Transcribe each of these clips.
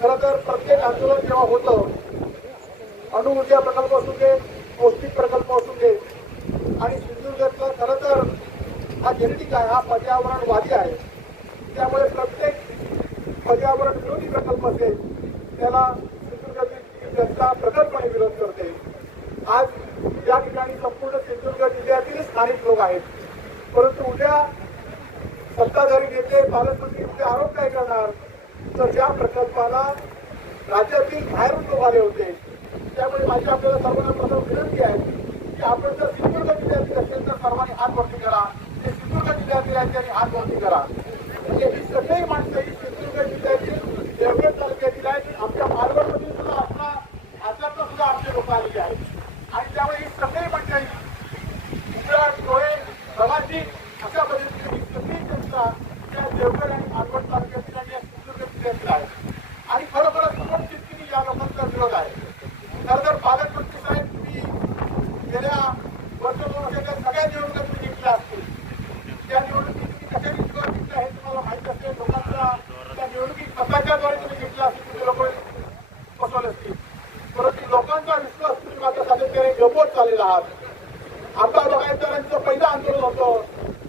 खरं तर प्रत्येक आंदोलन जेव्हा होतं, अणुऊर्जा प्रकल्प असू दे, पौष्टिक प्रकल्प असू दे, आणि सिंधुदुर्गातला खरं तर हा जेनेटिक आहे, हा पर्यावरणवादी आहे. त्यामुळे प्रत्येक पर्यावरण विरोधी प्रकल्प असेल त्याला सिंधुदुर्गातील जनता प्रकल्पने विरोध करते. आज या ठिकाणी संपूर्ण सिंधुदुर्ग जिल्ह्यातील स्थानिक लोक आहेत, परंतु उद्या सत्ताधारी नेते पालकमंत्री उद्या आरोप काय करणार तर ज्या प्रकल्पाला राज्यातील बाहेरून लोक आले होते. त्यामुळे माझी आपल्याला सर्वांना प्रथम विनंती आहे की आपण जर सिंधुदुर्ग जिल्ह्यातील असेल तर सर्वांनी हात वरती करा. ते सिंधुदुर्ग जिल्ह्यातील आहेत त्यांनी हात वरती करा. म्हणजे ही सगळी माणसं ही सिंधुदुर्ग जिल्ह्यातील देवगड तालुक्यातील आहेत. आमच्या मालवणमधील सुद्धा आपला आजचा सुद्धा आमचे लोक आलेले आहेत. आणि त्यामुळे ही सगळी मंडळी गुजरात डोळे प्रवासी अशा पद्धतीने सगळी जनता त्या देवगड आणि मालवण तालुक्यातील आणि सिंधुदुर्ग जिल्ह्यातील आहे. आणि खरोखरच खूप तितकी या लोकांचा विरोध आहे. खरं तर पालकमंत्री साहेब तुम्ही गेल्या वर्ष 2 वर्षाच्या सगळ्या निवडणुका तुम्ही जिंकल्या असतील. त्या निवडणुकीत तुम्ही कशा रीतीवर जिंकल्या हे तुम्हाला माहिती असेल. लोकांचा त्या निवडणुकीत मताच्याद्वारे तुम्ही जिंकल्या असतील, तुम्ही लोक बसवले असतील. परंतु लोकांचा विश्वास तुम्ही मात्र सातत्याने गमवत चाललेला आहात. आता बघायचं पहिलं आंदोलन होतं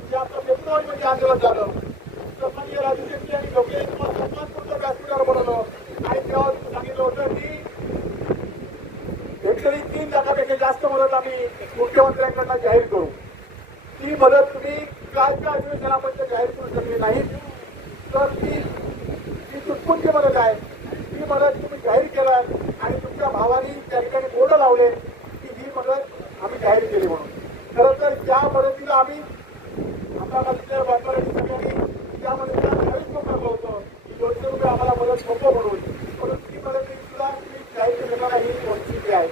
जे आता फेब्रुवारीमध्ये आंदोलन झालं. सन्माननीय राजू शेट्टी आणि लोके तुम्हाला सन्मानपूर्ण व्यासपीठावर बनवलं आणि तेव्हा तुम्ही सांगितलं होतं की हेक्टरी 3 लाखापेक्षा जास्त मदत आम्ही मुख्यमंत्र्यांकडनं जाहीर करू. ती मदत तुम्ही कालच्या अधिवेशनामध्ये जाहीर करू शकली नाही. तर ती तुटपुंजी मदत आहे. ती मदत तुम्ही जाहीर केलं आणि तुमच्या भावानी त्या ठिकाणी बोर्ड लावले की ही मदत आम्ही जाहीर केली म्हणून. खरं तर त्या मदतीला आम्ही आता बातम्यांनी सगळ्यांनी त्या मदतीला जाहीर करून होतं की 200 रुपये आम्हाला मदत नको म्हणून. परंतु ती मदत सुद्धा तुम्ही जाहीर केलेला ही परिस्थिती आहे.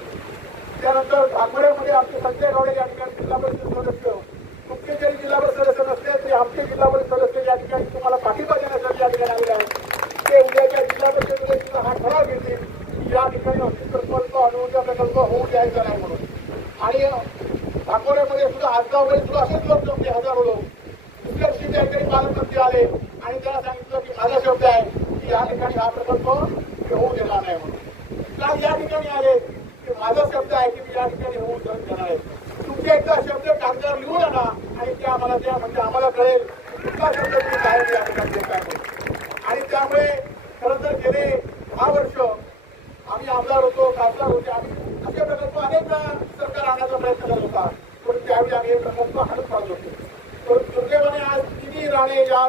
त्यानंतर धाकवड्यामध्ये आमचे संजय गावडे या ठिकाणी जिल्हा परिषद सदस्य, तुमचे जरी जिल्हा परिषद सदस्य नसले तरी आमचे जिल्हा परिषद सदस्य या ठिकाणी तुम्हाला पाठिंबा देण्यासाठी या ठिकाणी आलेले आहेत. ते उद्याच्या जिल्हा परिषदेमध्ये सुद्धा हा ठराव घेतील की या ठिकाणी अस्थि प्रकल्प अणुऊर्जा प्रकल्प होऊ द्यायचा नाही म्हणून. आणि धाकवड्यामध्ये सुद्धा आजगावमध्ये सुद्धा असेच लोक जमले, हजारो लोक. दुसऱ्या दिवशी त्या ठिकाणी पालकमंत्री आले आणि त्यांना सांगितलं की माझा शब्द आहे की या ठिकाणी हा प्रकल्प होऊ देणार नाही म्हणून. का या ठिकाणी आले की माझा शब्द आहे की मी या ठिकाणी होऊ देणार आहे. तुमचे एकदा शब्द कागदावर लिहून आणा आणि ते आम्हाला द्या, म्हणजे आम्हाला कळेल तुमचा शब्द तुम्ही काय या ठिकाणी देत आहे. आणि त्यामुळे खरं तर गेले 10 वर्ष आम्ही आमदार होतो, खासदार होते. आम्ही असे प्रकल्प अनेक सरकार आणण्याचा प्रयत्न करत होता, पण त्यावेळी आम्ही हे प्रकल्प हाणून पाडत होतो. परंतु दुर्दैवाने आज तिन्ही राणे या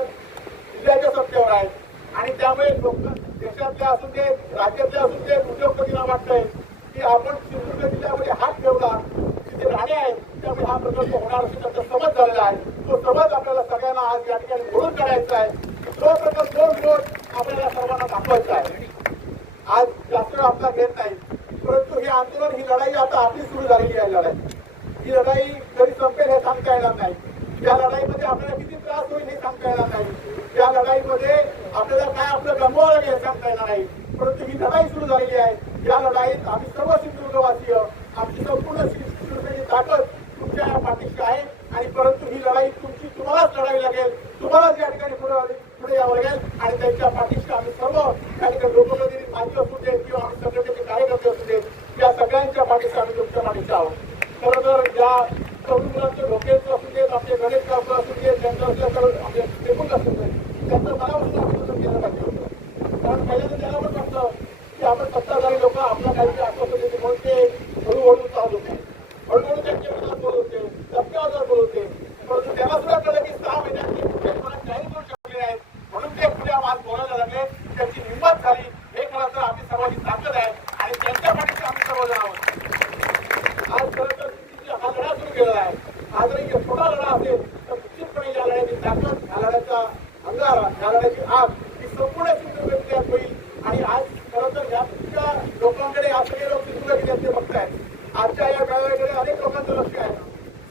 जिल्ह्याच्या सत्तेवर आहेत. आणि त्यामुळे लोक देशातल्या असू दे, राज्यातल्या असू दे, उद्योगपतींना वाटतंय की आपण सिंधुदुर्ग जिल्ह्यामध्ये हात ठेवला तिथे राणे आहेत, त्यामुळे हा प्रकल्प होणार असे त्यांचा समज झालेला आहे. तो समज आपल्याला सगळ्यांना आज या ठिकाणी मोडून काढायचा आहे. तो प्रकल्प दोन विरोध आपल्याला सर्वांना दाखवायचा आहे. आज जास्त वेळ आपला घेत नाही, परंतु हे आंदोलन, ही लढाई आता आपली सुरू झालेली आहे. लढाई ही लढाई कधी संपेल हे सांगता येणार नाही. या लढाईमध्ये आपल्याला किती त्रास होईल हे सांगता येणार नाही. या लढाईमध्ये आपल्याला काय आपलं गमवावं लागेल हे सांगता येणार नाही. परंतु ही लढाई सुरू झालेली आहे. या लढाईत आम्ही सर्व सिंधुदुर्गवासीय, आमची संपूर्ण सिंधुदुर्गाची ताकद तुमच्या या पाठीशी आहे. आणि परंतु ही लढाई तुम्हालाच लढावी लागेल, तुम्हालाच या ठिकाणी पुढे यावं लागेल. आणि त्यांच्या पाठीशी आम्ही सर्व या ठिकाणी लोकप्रतिनिधी माजी असू देत किंवा आम्ही संघटनेचे कार्यकर्ते असू देत, या सगळ्यांच्या पाठीशी आम्ही तुमच्या पाठीशी आहोत. खरं तर या तरुण मुलांचे डोकेचं असू देत, आपले गणेश गावकर असू देत, त्यांचं असल्याकडे आपले टेबल असू देत, त्यांचं मनापासून अभिनंदन केलं पाहिजे होतं. कारण पहिल्यांदा त्यांना पण वाटतं की आपण सत्ताधारी लोक आपला काहीतरी आश्वासन देते म्हणून ते हळूहळू चालत होते, हळूहळू त्यांच्या मनात बोलत होते, टप्प्यावर बोलत होते. परंतु त्यांना सुद्धा कळलं की 6 महिन्यात ते कुठे मला जाहीर करू शकले नाहीत, म्हणून ते पुढे आज बोलायला लागले. त्यांची हिंमत झाली. हे खरं तर आम्ही सर्वांची ताकद आहे आणि त्यांच्या पाठीशी आम्ही सर्वजण आहोत. आज खरं तर हा लढा सुरू केलेला आहे. हा जरी छोटा लढा असेल तर निश्चितपणे या लढ्याची ताकद, या लढ्याचा अंगारा, या लढ्याची आग ही संपूर्ण सिंधुदुर्ग जिल्ह्यात होईल. आणि आज खरं तर या लोकांकडे आज सगळे लोक सिंधुदुर्ग जिल्ह्यातले बघतायत. आजच्या या मेळाव्याकडे अनेक लोकांचं लक्ष आहे,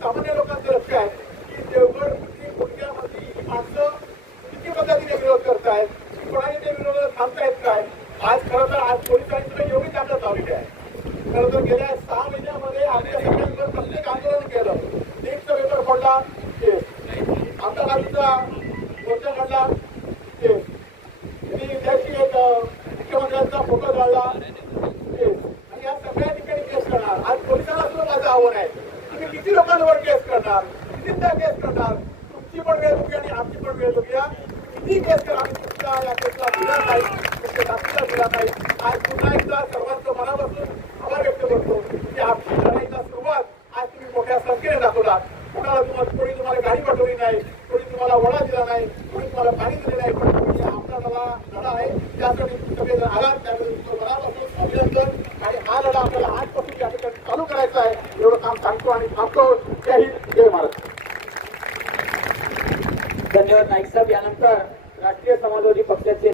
सामान्य लोकांचं लक्ष आहे की देवगड गुडघ्यामध्ये ही माणसं किती पद्धतीने विरोध करतायत, कोणाने ते विरोधात थांबतायत काय. आज खरं तर आज पोलिसांनी सुद्धा एवढी ताकद लावलेली आहे. खरं तर गेल्या 6 महिन्यामध्ये आमच्या सगळ्यांवर प्रत्येक आंदोलन केलं. नीटचा पेपर फोडला, आमच्या गाडीचा मोर्चा काढला, त्याची एक मुख्यमंत्र्यांचा करणार, कितींदा केस करणार. तुमची पण वेळ बघूया आणि आमची पण वेळ बघूया. किती केस करा आम्ही तुमच्या या केसला दिला नाही, तुमच्या जातीला दिला नाही. आज पुन्हा एकदा सर्वांचं मनापासून आभार व्यक्त करतो की आमची लढाईचा सुरुवात आज तुम्ही मोठ्या संख्येने दाखवला. कोणी तुम्हाला गाडी पाठवली नाही, कोणी तुम्हाला वडा दिला नाही, कोणी तुम्हाला पाणी दिले नाही, पण तुम्ही आपला लढा आहे त्यासाठी तुम्ही सगळेजण आलात. त्यासाठी तुमचं मनापासून अभिनंदन. आणि हा लढा आपल्याला आजपासून या ठिकाणी चालू करायचा आहे एवढं काम सांगतो आणि थांबतो. जय हिंद, जय महाराष्ट्र. धन्यवाद नाईक साहेब. यानंतर राष्ट्रीय समाजवादी पक्षाचे